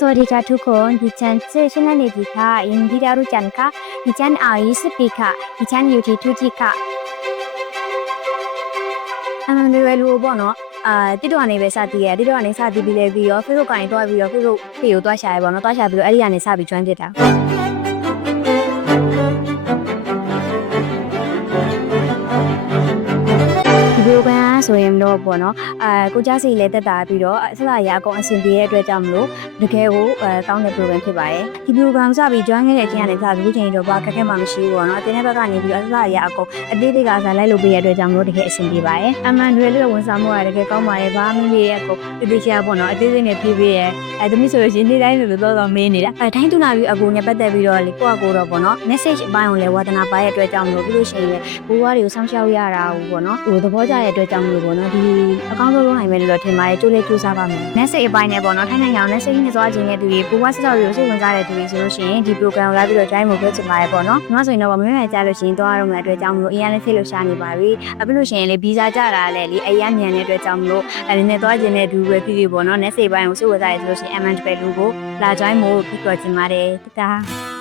สวัสดีค่ะทุกคนดิฉันชื่อชนาเนติค่ะยินดีได้รู้จักค่ะดิฉันอายุ20 ปีค่ะดิฉันอยู่ที่ทุจิค่ะဒီလိုလိုပေါ့နော်တစ်တော့ကနေပဲစတည်ရတစ်တော့ကနေစတည်ပြီးလဲပြီးတော့ Facebook ကနေတွားပြီးတော့ Facebook ဖေကိုတွားရှာရပေါ့နော်တွားရှာပြီးတော့အဲ့ဒီကနေစပြီး join ဖြစ်တာဒီလိုကဆိုရင်တော့ပေါ့နော်ကိုကြားစီလဲတက်တာပြီးတော့အစစရအကုန်အဆင်ပြေတဲ့အတွက်ကြောင့်မလို့တကယ်ကိုကောင်းတဲ့ program ဖြစ်ပါတယ်ဒီ program စပြီး join ခဲ့တဲ့အချိန်ကနေစပြီးခုချိန်တော့ဘာခက်ခဲမှမရှိဘူးပေါ့နော်အတင်းတဲ့ဘက်ကနေပြီးတော့အစစရအကုန်အသေးသေးကစားလိုက်လို့ပြရတဲ့အတွက်ကြောင့်မလို့တကယ်အဆင်ပြေပါတယ်အမှန်တွေလည်းဝန်ဆောင်မှုရတကယ်ကောင်းပါတယ်ဘာမှမဖြစ်ရဲ့အကုန်တတိချာပေါ့နော်အသေးသေးနဲ့ပြေးပြေးရဲ့သမီးဆိုလို့ရှိရင်နေ့တိုင်းလိုတော့မင်းနေတာတိုင်းတူနာပြီးအကူနဲ့ပတ်သက်ပြီးတော့လေကိုယ့်အကူတော့ပေါ့နော် message အပိုင်းကိုလည်းဝါသနာပါရဲ့အတွက်ကြောင့်မလို့ပြီးလို့ရှိရင်ဘိုးဘွားတွေကိုစောင့်ရှောက်ရတာဟိုပေါ့နော်ဟိုသဘောကျတဲ့အတွက်ကြောင့်မလို့ပေါ့နော်ဒီအကောင့်ဆုံးလုံးနိုင်မယ်လို့တော့ထင်ပါတယ်ကျိုးလေးကျိုးစားပါမယ် message အပိုင်းနဲ့ပေါ့နော်ထိုင်းနိုင်ငံအောင် message နဲ့သွားခြင်းတဲ့သူတွေဘိုးဘွားစစ်တော်တွေကိုစိတ်ဝင်စားတဲ့သူတွေဆိုလို့ရှိရင်ဒီ program ကိုလာပြီးတော့ join ဖို့ပြောချင်ပါတယ်ပေါ့နော်ညီမဆိုရင်တော့မမဲကြားလို့ရှိရင်သွားရတော့မယ်အတွက်ကြောင့်မလို့အရင်လည်းဖိလို့ရှာနေပါပြီပြီးလို့ရှိရင်လေဗီဇာကြတာလည်းလေအရင်မြန်တဲ့အတွက်ကြောင့်မလို့နည်းနည်းသွားခြင်းတဲ့သူပဲဖြစ်ဖြစ်ပေါ့နော် message ပိုင်းကိုစိတ်ဝင်စားရဆိုလို့ရှိရင် MN ပဲလူကိုလာ join ဖို့ပြီးတော့ချင်ပါတယ်တတား